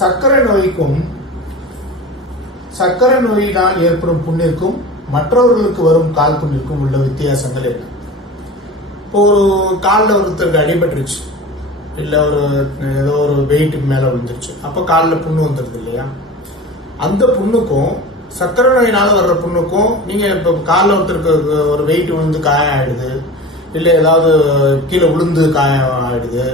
சர்க்கரை நோய்க்கும் சர்க்கரை நோயினால் ஏற்படும் புண்ணிற்கும் மற்றவர்களுக்கு வரும் கால் புண்ணிற்கும் உள்ள வித்தியாசங்கள் என்ன? இப்போ ஒரு காலில் ஒருத்தருக்கு அடிபட்டுருச்சு, இல்லை ஏதோ ஒரு வெயிட்டுக்கு மேலே விழுந்துருச்சு, அப்போ காலில் புண்ணு வந்துடுது இல்லையா? அந்த புண்ணுக்கும் சர்க்கரை நோயினால வர்ற புண்ணுக்கும் நீங்கள் இப்போ காலில் ஒருத்தருக்கு ஒரு வெயிட் விழுந்து காயம் ஆயிடுது, இல்லை ஏதாவது கீழே விழுந்து காயம் ஆயிடுது,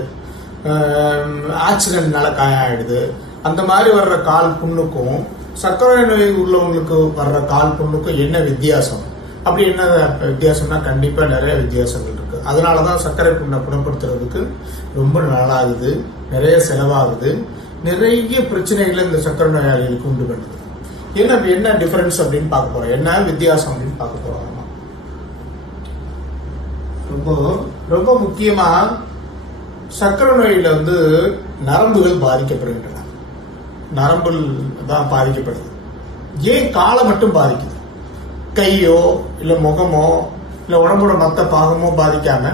ஆக்சிடென்ட்னால காயம் ஆயிடுது, அந்த மாதிரி வர்ற கால் புண்ணுக்கும் சர்க்கரை நோய் உள்ளவங்களுக்கு வர்ற கால் புண்ணுக்கும் என்ன வித்தியாசம்? அப்படி என்ன வித்தியாசம்னா கண்டிப்பா நிறைய வித்தியாசங்கள் இருக்கு. அதனாலதான் சர்க்கரை புண்ணை குணப்படுத்துறதுக்கு ரொம்ப நாளாகுது, நிறைய செலவாகுது, நிறைய பிரச்சனைகளை இந்த சர்க்கரை நோயாளிகளுக்கு உண்டு பண்ணுது. என்ன டிஃபரன்ஸ் அப்படின்னு பார்க்க போறோம், என்ன வித்தியாசம் அப்படின்னு பார்க்க போறோம். ரொம்ப முக்கியமா சர்க்கரை நோயில நரம்புகள் பாதிக்கப்படுகின்றன. நரம்புகள் தான் பாதிக்கப்படுது. ஏன் காலை மட்டும் பாதிக்குது? கையோ இல்ல முகமோ இல்ல உடம்போட மற்ற பாகமோ பாதிக்காம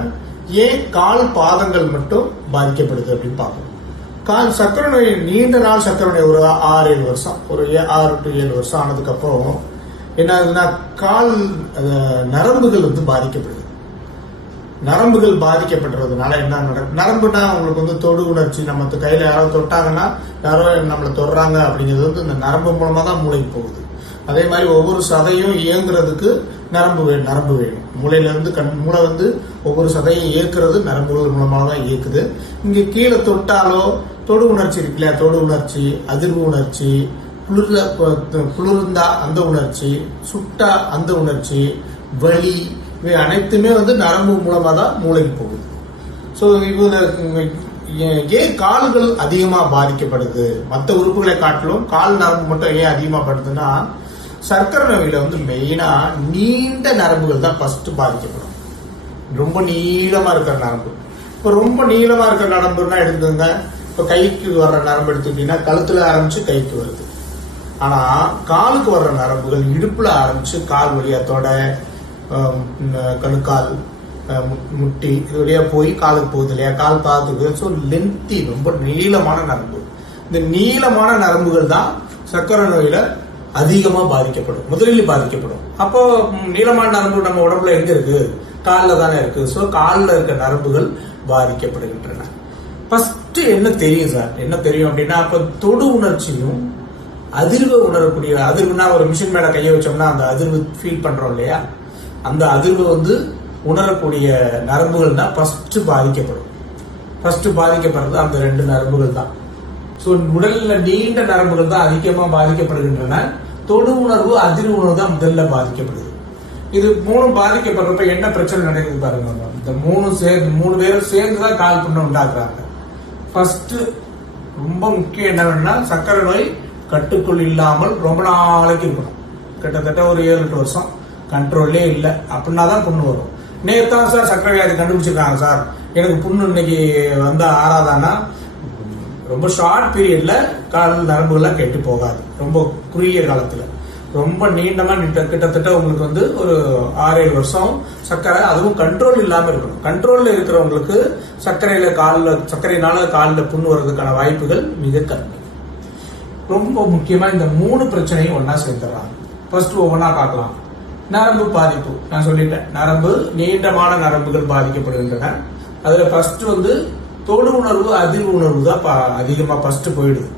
ஏன் கால் பாதங்கள் மட்டும் பாதிக்கப்படுது அப்படின்னு பார்க்கணும். கால் சர்க்கரை நோய் நீண்ட நாள் சர்க்கரை நோய் ஒரு 6-7 வருஷம், ஒரு 6 to 7 வருஷம் ஆனதுக்கு அப்புறம் என்ன ஆகுதுன்னா கால் நரம்புகள் பாதிக்கப்படுது. நரம்புகள் பாதிக்கப்படுறதுனால என்ன நடக்கும்? நரம்புனா உங்களுக்கு தொடு உணர்ச்சி, நம்ம கையில யாராவது தொட்டாங்கன்னா யாரோ நம்மளை தொடுறாங்க அப்படிங்கிறது இந்த நரம்பு மூலமா தான் மூளைக்கு போகுது. அதே மாதிரி ஒவ்வொரு சதையும் இயங்குறதுக்கு நரம்பு வேணும். மூளையில இருந்து மூளை ஒவ்வொரு சதையும் இயக்குறது நரம்புகள் மூலமாக தான் இயக்குது. இங்க கீழே தொட்டாலோ தொடு உணர்ச்சி இருக்கு இல்லையா, தொடு உணர்ச்சி, அதிர்வு உணர்ச்சி, குளிர்ந்தா அந்த உணர்ச்சி, சுட்டா அந்த உணர்ச்சி, வலி, இவை அனைத்துமே நரம்பு மூலமா தான் மூளைக்கு போகுது. ஸோ ஏன் கால்கள் அதிகமா பாதிக்கப்படுது? மற்ற உறுப்புகளை காட்டிலும் கால் நரம்பு மட்டும் ஏன் அதிகமா படுதுன்னா, சர்க்கரை நோயில மெயினா நீண்ட நரம்புகள் தான் ஃபர்ஸ்ட் பாதிக்கப்படும். ரொம்ப நீளமா இருக்கிற நரம்பு. இப்போ ரொம்ப நீளமா இருக்கிற நரம்புன்னா எடுத்துங்க, இப்போ கைக்கு வர்ற நரம்பு எடுத்துக்கிட்டீங்கன்னா கழுத்துல ஆரம்பிச்சு கைக்கு வருது. ஆனா காலுக்கு வர்ற நரம்புகள் இடுப்புல ஆரம்பிச்சு கால் வழியா தொடை, கணுக்கால், முட்டி இது வழியா போய் காலுக்கு போகுது இல்லையா, கால் பாதத்துக்கு. ஸோ லென்த்தி, ரொம்ப நீளமான நரம்பு. இந்த நீளமான நரம்புகள் தான் சர்க்கரை நோயில அதிகமா பாதிக்கப்படும், முதலில் பாதிக்கப்படும். அப்போ நீளமான நரம்பு நம்ம உடம்புல எங்க இருக்கு? காலில் தானே இருக்கு. ஸோ காலில் இருக்க நரம்புகள் பாதிக்கப்படுகின்றன. ஃபர்ஸ்ட் என்ன தெரியும் சார்? என்ன தெரியும் அப்படின்னா, அப்ப தொடு உணர்ச்சியும் அதிர்வை உணரக்கூடிய, அதிர்வுனா ஒரு மிஷின் மேல கையை வச்சோம்னா அந்த அதிர்வு ஃபீல் பண்றோம் இல்லையா, அந்த அதிர்வு உணரக்கூடிய நரம்புகள் தான் ஃபர்ஸ்ட் பாதிக்கப்படும். ஃபர்ஸ்ட் பாதிக்கப்படுறது அந்த 2 நரம்புகள் தான். ஸோ உடல்ல நீண்ட நரம்புகள் தான் அதிகமா பாதிக்கப்படுகின்றன. தொடு உணர்வு, அதிர்வு உணர்வு தான் முதல்ல பாதிக்கப்படுது. இது 3 பாதிக்கப்படுறப்ப என்ன பிரச்சனை நடக்குது பாருங்க. இந்த 3 பேரும் சேர்ந்துதான் கால் புண்ணை உண்டாக்குறாங்க. ஃபர்ஸ்ட் ரொம்ப முக்கியம் என்னன்னா, சர்க்கரை நோய் கட்டுக்குள் இல்லாமல் ரொம்ப நாளைக்கு இருக்கணும். கிட்டத்தட்ட ஒரு 7-8 வருஷம் கண்ட்ரோல்லே இல்லை அப்படின்னா தான் புண்ணு வரும். நேத்தான் சார் சர்க்கரை வியாதி கண்டுபிடிச்சிருக்காங்க சார், எனக்கு புண்ணு இன்னைக்கு ஆறாதானா, ரொம்ப ஷார்ட் பீரியட்ல கால் நரம்புகள்லாம் கெட்டு போகாது. ரொம்ப குறுகிய காலத்துல, ரொம்ப நீண்டமா கிட்டத்தட்ட உங்களுக்கு ஒரு 6-7 வருஷம் சர்க்கரை, அதுவும் கண்ட்ரோல் இல்லாம இருக்கணும். கண்ட்ரோல்ல இருக்கிறவங்களுக்கு சர்க்கரையினால காலில் புண்ணு வர்றதுக்கான வாய்ப்புகள் மிக கம்மி. ரொம்ப முக்கியமா இந்த 3 பிரச்சனையும் ஒன்னா சேர்த்துறாங்க. ஃபர்ஸ்ட் ஒவ்வொன்னா பார்க்கலாம். நரம்பு பாதிப்பு நான் சொல்லிட்டேன். நரம்பு, நீண்டமான நரம்புகள் பாதிக்கப்படுகின்றன. அதுல ஃபர்ஸ்ட் தொடு உணர்வு, அதிர்வு உணர்வு தான் அதிகமா ஃபர்ஸ்ட் போயிடுது.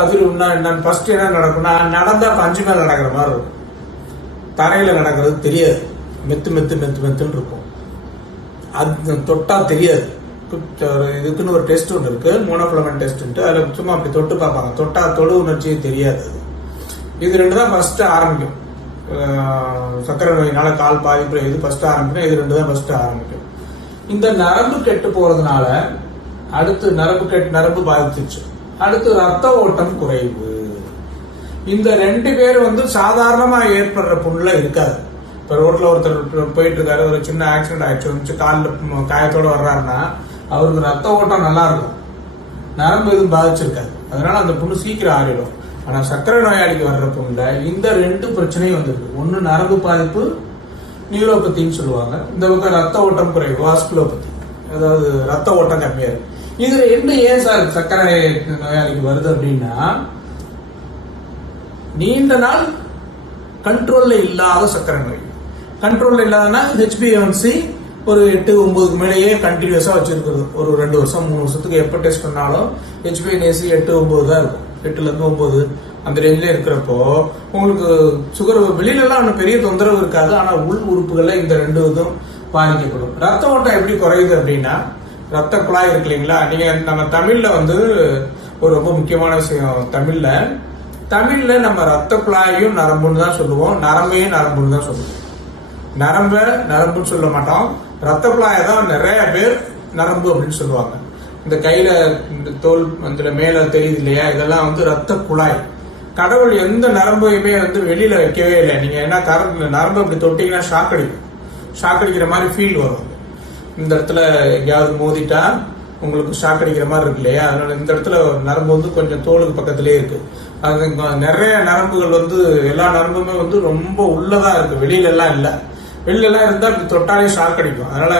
அதிர்வுனா என்னன்னு ஃபர்ஸ்ட் என்ன நடக்கும்னா, நடந்தா பஞ்சு மேல நடக்கிற மாதிரி இருக்கும். தரையில நடக்கிறது தெரியாது, மெத்துன்னு இருக்கும். அது தொட்டா தெரியாது. இதுக்குன்னு ஒரு டெஸ்ட் ஒன்று இருக்கு, மோனோஃபிலமெண்ட் டெஸ்ட். அதுல சும்மா அப்படி தொட்டு பார்ப்பாங்க, தொட்டா தொடு உணர்ச்சியே தெரியாது. இது 2 தான் ஃபர்ஸ்ட் ஆரம்பிக்கும். சர்க்கரை நோயினால கால் பாதிப்புல எது ஃபர்ஸ்ட் ஆரம்பிக்கும், இது 2 தான் ஃபர்ஸ்ட் ஆரம்பிக்கும். இந்த நரம்பு கெட்டு போறதுனால அடுத்து நரம்பு பாதிச்சிருச்சு, அடுத்து ரத்த ஓட்டம் குறைவு. இந்த 2 பேர் சாதாரணமா ஏற்படுற புண்ணுல இருக்காது. இப்ப ரோட்ல ஒருத்தர் போயிட்டு இருக்காரு, ஒரு சின்ன ஆக்சிடென்ட் ஆயிடுச்சு, காலில் காயத்தோட வர்றாருன்னா அவருக்கு ரத்த ஓட்டம் நல்லா இருக்கும், நரம்பு எதுவும் பாதிச்சிருக்காது. அதனால அந்த புண்ணு சீக்கிரம் ஆறிடும். ஆனா சர்க்கரை நோயாளிக்கு வர்ற புண்ணுல இந்த 2 பிரச்சனையும் வந்திருக்கு. ஒன்னு நரம்பு பாதிப்பு, நியூரோபத்தின்னு சொல்லுவாங்க. இந்த பக்கம் ரத்த ஓட்டம் குறைவு, வாஸ்குலோபதி, அதாவது ரத்த ஓட்டம் கம்மியா இருக்கு. இதுல என்ன ஏன் சார் சர்க்கரை நோயாளிக்கு வருது அப்படின்னா, நீண்ட நாள் கண்ட்ரோல்ல இல்லாத சர்க்கரை நோய். கண்ட்ரோல்ல இல்லாதனா HbA1c ஒரு 8-9 மேலேயே கண்டினியூஸா வச்சிருக்கிறது. ஒரு 2 வருஷம் 3 வருஷத்துக்கு எப்ப டெஸ்ட் பண்ணாலும் HbA1c 8-9 தான் இருக்கும். 8ல இருந்து 9 அந்த ரேஞ்சில இருக்கிறப்போ உங்களுக்கு சுகர் வெளியில எல்லாம் பெரிய தொந்தரவு இருக்காது. ஆனா உள் உறுப்புகள்ல இந்த 2 இதும் பாதிக்கப்படும். ரத்த ஓட்டம் எப்படி குறையுது அப்படின்னா, ரத்த குழாய் இருக்கு இல்லைங்களா, நீங்க நம்ம தமிழ்ல ஒரு ரொம்ப முக்கியமான விஷயம், தமிழ்ல நம்ம ரத்த குழாயையும் நரம்புன்னு தான் சொல்லுவோம், நரம்பையும் நரம்புன்னு தான் சொல்லுவோம். நரம்புன்னு சொல்ல மாட்டோம், ரத்த குழாயை தான் நிறைய பேர் நரம்பு அப்படின்னு சொல்லுவாங்க. இந்த கையில இந்த தோல் அதுல மேல தெரியுது இல்லையா, இதெல்லாம் ரத்த குழாய். கடவுள் எந்த நரம்பையுமே வெளியில வைக்கவே இல்லை. நீங்க என்ன நரம்பு அப்படி தொட்டீங்கன்னா ஷாக் அடிக்கிற மாதிரி ஃபீல் வரும். இந்த இடத்துல எங்கேயாவது மோதிட்டா உங்களுக்கு ஷாக் அடிக்கிற மாதிரி இருக்கு இல்லையா, அதனால இந்த இடத்துல நரம்பு கொஞ்சம் தோலுக்கு பக்கத்திலே இருக்கு. அது நிறைய நரம்புகள் எல்லா நரம்புமே ரொம்ப உள்ளதா இருக்கு, வெளியில எல்லாம் இல்ல. வெளியில எல்லாம் இருந்தா இப்படி தொட்டாலே ஷாக் அடிக்கும். அதனால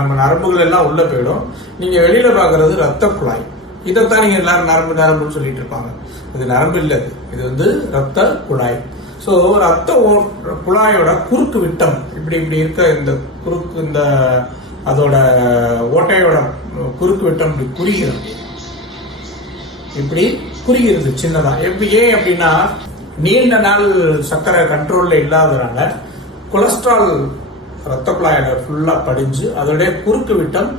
நம்ம நரம்புகள் எல்லாம் உள்ள போயிடும். நீங்க வெளியில பாக்குறது ரத்த குழாய். இதைத்தான் நீங்க எல்லாரும் நரம்புன்னு சொல்லிட்டு இருப்பாங்க. இது நரம்பு இல்ல, இது ரத்த குழாய். சோ ரத்த குழாயோட குறுக்கு விட்டம் இப்படி இருக்க இந்த அதோட ஓட்டையோட குறுக்கு விட்டம் இப்படி குறுகிறது சின்னதா. ஏன் அப்படின்னா, நீண்ட நாள் சர்க்கரை கண்ட்ரோல்ல இல்லாததுனால கொலஸ்ட்ரால் ரத்த குழாயில ஃபுல்லா படிஞ்சு அதோடைய குறுக்கு விட்டம்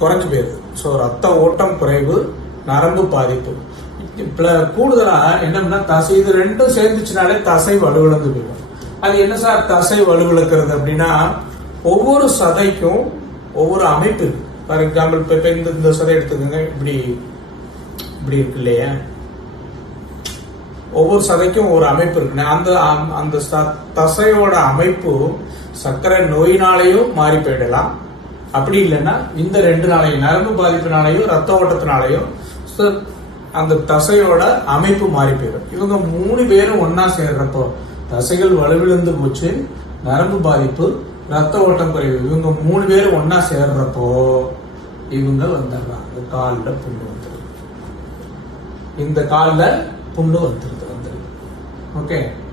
குறைஞ்சு போயிருது. சோ ரத்த ஓட்டம் குறைவு, நரம்பு பாதிப்பு. கூடுதலா என்னன்னா தசை, இது ரெண்டும் சேர்ந்துச்சுனாலே தசை வலுவிழந்து போயிடும். அது என்ன சார் தசை வலுவிழக்கிறது அப்படின்னா, ஒவ்வொரு சதைக்கும் ஒவ்வொரு அமைப்பு இருக்கு. ஃபார் எக்ஸாம்பிள் இந்த சதை எடுத்துக்கோங்க, இப்படி இருக்கு இல்லையா, ஒவ்வொரு சதைக்கும் ஒரு அமைப்பு இருக்கு. அந்த தசையோட அமைப்பு சர்க்கரை நோயினாலேயும் மாறி போயிடலாம். அப்படி இல்லைன்னா இந்த 2 நாளையும் நரம்பு பாதிப்பினாலையும் ரத்த ஓட்டத்தினாலையும் அந்த தசையோட அமைப்பு மாறி போயிடும். இவங்க 3 பேரும் ஒன்னா சேர்றப்போ தசைகள் வலுவிழந்து போச்சு, நரம்பு பாதிப்பு, ரத்த ஓட்டம் குறைவு. இவங்க 3 பேரும் ஒன்னா சேர்றப்போ இவங்க வந்துடுறாங்க, காலில் புண்ணு வந்துடுது. இந்த காலில் புண்ணு வந்துருது. ஓகே.